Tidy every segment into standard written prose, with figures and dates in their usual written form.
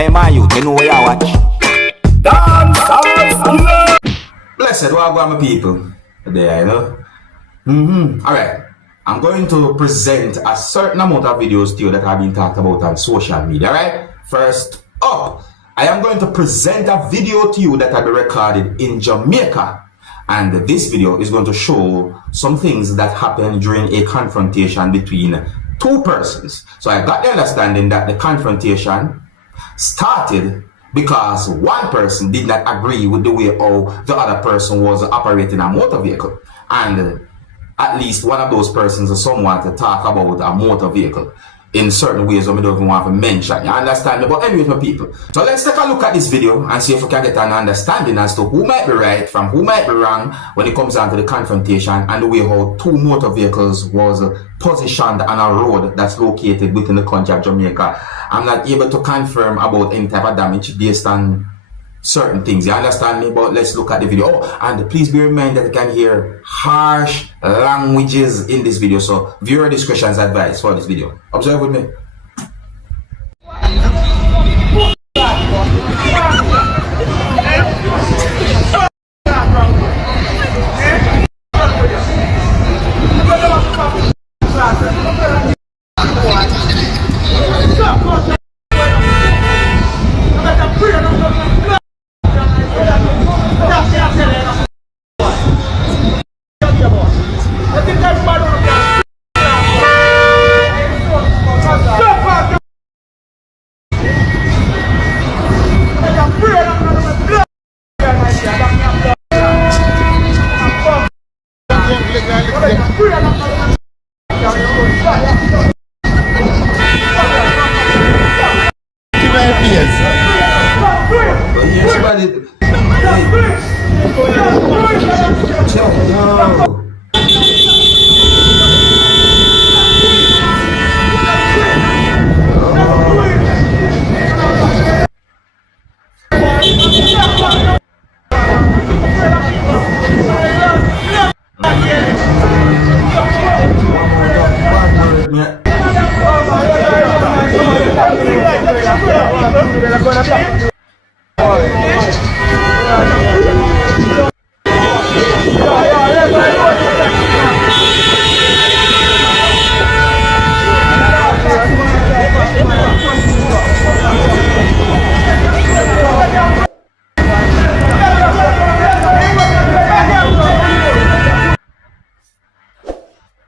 Hey man, you know where you watch? Dancehall. Blessed, what about my people? There, you know. Alright. I'm going to present a certain amount of videos to you that have been talked about on social media, right? First up, I am going to present a video to you that I recorded in Jamaica. And this video is going to show some things that happened during a confrontation between two persons. So I got the understanding that the confrontation started because one person did not agree with the way how the other person was operating a motor vehicle. And at least one of those persons or someone to talk about a motor vehicle in certain ways that we don't even want to mention. You understand me? But anyways, my people. So let's take a look at this video and see if we can get an understanding as to who might be right from who might be wrong when it comes down to the confrontation and the way how two motor vehicles was positioned on a road that's located within the country of Jamaica. I'm not able to confirm about any type of damage based on certain things, you understand me? But let's look at the video. Oh, and please be reminded that you can hear harsh languages in this video, so viewer discretion is advised for this video. Observe with me.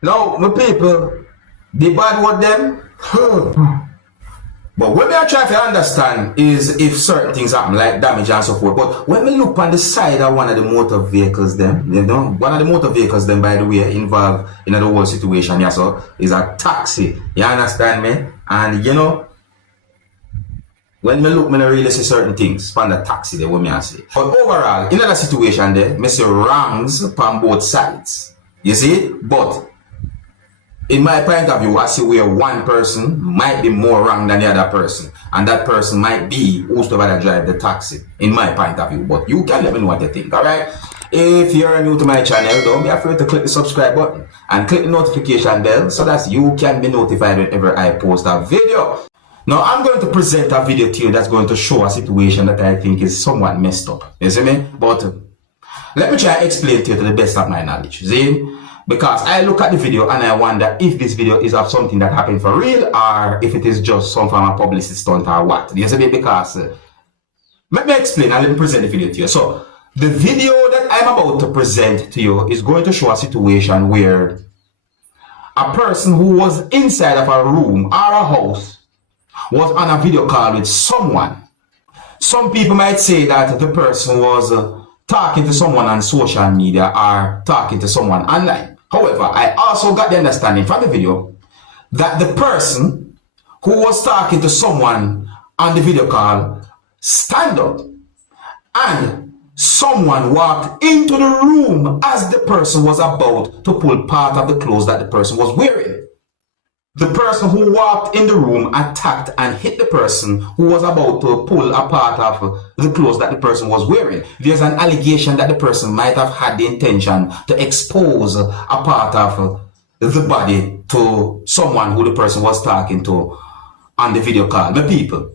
Now, my people, the bad word them. But what we are trying to understand is if certain things happen like damage and so forth. But when we look on the side of one of the motor vehicles them, you know, one of the motor vehicles them, by the way, involved in the whole situation, yeah, so is a taxi. You understand me? And you know, when we look, me not really see certain things from the taxi there, what me I say. But overall, in that situation there, me see wrongs from both sides. You see? But in my point of view, I see where one person might be more wrong than the other person, and that person might be whosoever drive the taxi, in my point of view. But you can let me know what you think, alright? If you're new to my channel, don't be afraid to click the subscribe button and click the notification bell so that you can be notified whenever I post a video. Now, I'm going to present a video to you that's going to show a situation that I think is somewhat messed up. You see me? But let me try to explain to you to the best of my knowledge. See? Because I look at the video and I wonder if this video is of something that happened for real or if it is just some form of publicity stunt or what. You see? Because let me explain and let me present the video to you. So, the video that I'm about to present to you is going to show a situation where a person who was inside of a room or a house was on a video call with someone. Some people might say that the person was talking to someone on social media or talking to someone online. However, I also got the understanding from the video that the person who was talking to someone on the video call stand up and someone walked into the room as the person was about to pull part of the clothes that the person was wearing. The person who walked in the room attacked and hit the person who was about to pull a part of the clothes that the person was wearing. There's an allegation that the person might have had the intention to expose a part of the body to someone who the person was talking to on the video call. The people,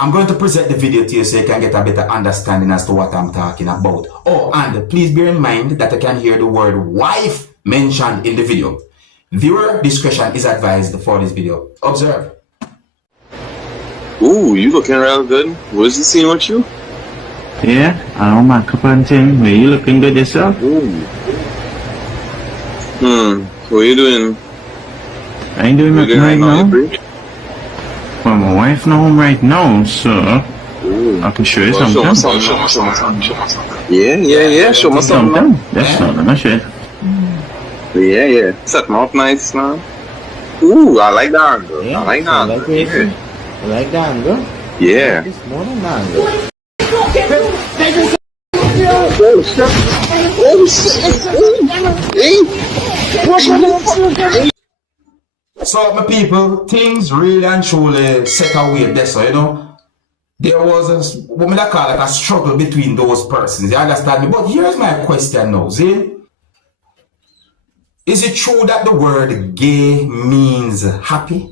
I'm going to present the video to you so you can get a better understanding as to what I'm talking about. Oh, and please bear in mind that you can hear the word wife mentioned in the video. Viewer discretion is advised for this video. Observe. Ooh, you looking real good. What's the scene with you? Yeah, I don't mind couple and thing. Are you looking good yourself? Ooh. What are you doing? I ain't doing nothing right now. Well, my wife not home right now, so I can show you something. Show me something. Yeah. Show me something. That's something, I should. Yeah. Set me up nice, man. Ooh, I like that angle. Yeah, I like that. I like that angle. Yeah. It's more than that angle. So, my people, things really and truly set away there, so, you know. There was what I call like a struggle between those persons, you understand me? But here's my question now, see? Is it true that the word gay means happy?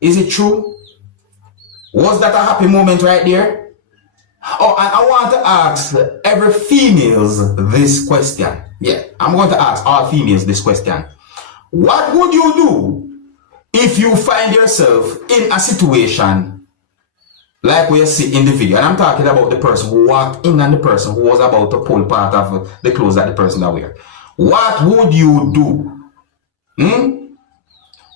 Is it true? Was that a happy moment right there? Oh, and I want to ask every females this question. Yeah, I'm going to ask all females this question. What would you do if you find yourself in a situation like we see in the video? And I'm talking about the person who walked in and the person who was about to pull part of the clothes that the person that wear. What would you do?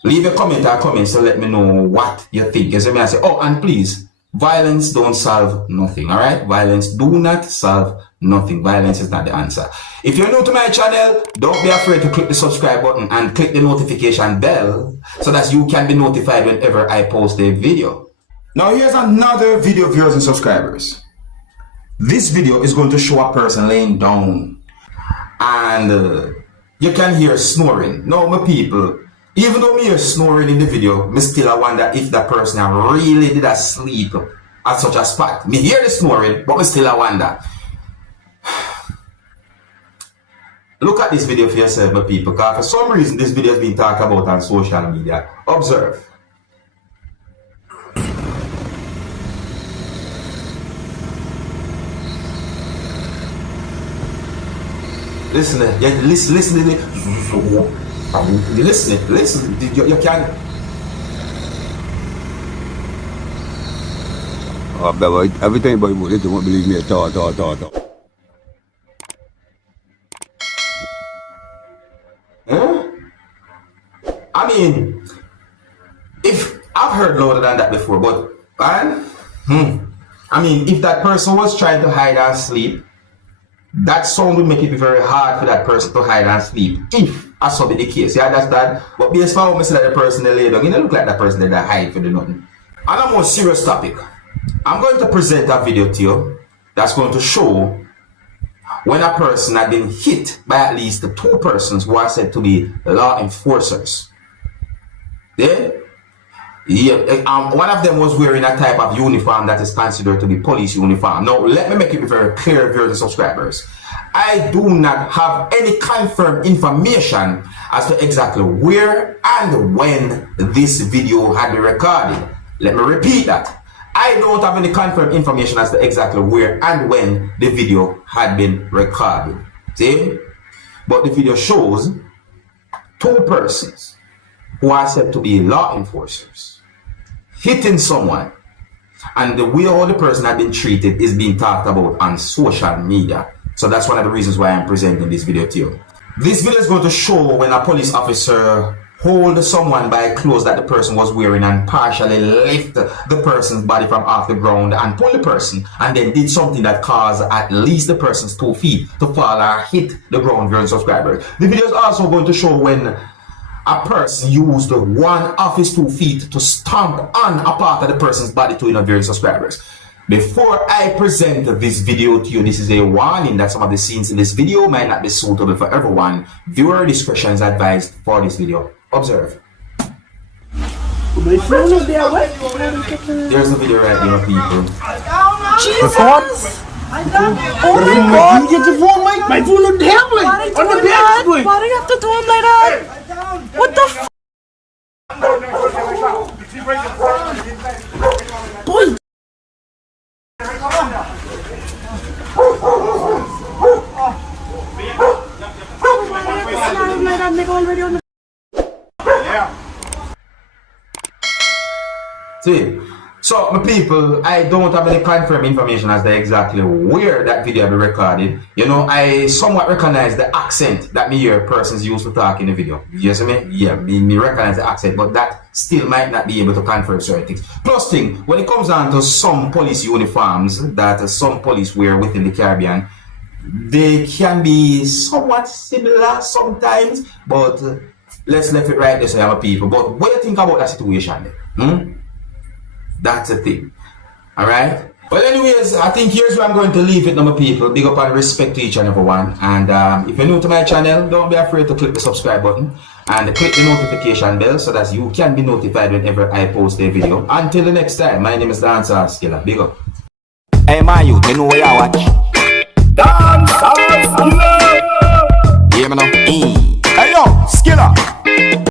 Leave a comment or comments to let me know what you think. You see me, I say, oh, and please, violence don't solve nothing, all right? Violence do not solve nothing. Violence is not the answer. If you're new to my channel, don't be afraid to click the subscribe button and click the notification bell so that you can be notified whenever I post a video. Now, here's another video, viewers and subscribers. This video is going to show a person laying down and you can hear snoring. Now, my people, even though me hear snoring in the video, me still I wonder if that person really did sleep at such a spot. Me hear the snoring, but me still I wonder. Look at this video for yourself, my people, because for some reason this video has been talked about on social media. Observe. Listen, listen, you can't. Oh, but everything about it, they won't believe me at all. Huh? I mean, if I've heard louder than that before, but I mean, if that person was trying to hide and sleep, that sound would make it very hard for that person to hide and sleep. If I saw be the case, you understand? But based on how I see that the person they lay down, you don't look like that person that hide for the nothing. On a more serious topic, I'm going to present a video to you that's going to show when a person had been hit by at least two persons who are said to be law enforcers. One of them was wearing a type of uniform that is considered to be police uniform. Now, let me make it very clear, viewers and subscribers. I do not have any confirmed information as to exactly where and when this video had been recorded. Let me repeat that. I don't have any confirmed information as to exactly where and when the video had been recorded. See? But the video shows two persons who are said to be law enforcers hitting someone, and the way how the person had been treated is being talked about on social media. So that's one of the reasons why I'm presenting this video to you. This video is going to show when a police officer hold someone by clothes that the person was wearing and partially lift the person's body from off the ground and pull the person, and then did something that caused at least the person's 2 feet to fall or hit the ground, viewers and subscribers. The video is also going to show when a person used one of his 2 feet to stomp on a part of the person's body to viewers and subscribers. Before I present this video to you, this is a warning that some of the scenes in this video might not be suitable for everyone. Viewer discretion is advised for this video. Observe. There's a video right there, people. Jesus! Oh my God! You get your phone, Mike? My phone look damn like on the bed. Why do you have to do him like that? What the f? man nigga already on the. See, so my people, I don't have any confirmed information as to exactly where that video be recorded. You know, I somewhat recognize the accent that me hear persons used to talk in the video. You see me? Yeah, me recognize the accent, but that still might not be able to confirm certain things. Plus thing, when it comes down to some police uniforms that some police wear within the Caribbean, they can be somewhat similar sometimes, but let's left it right there, so have people. But what do you think about that situation then? That's the thing. Alright? Well, anyways, I think here's where I'm going to leave it, my people. Big up and respect to each and every one. And if you're new to my channel, don't be afraid to click the subscribe button and click the notification bell so that you can be notified whenever I post a video. Until the next time, my name is Dancehall Skilla. Big up. Hey, my youth, you know where I watch? Dancehall Skilla! Yeah, man. Hey, yo, Skilla!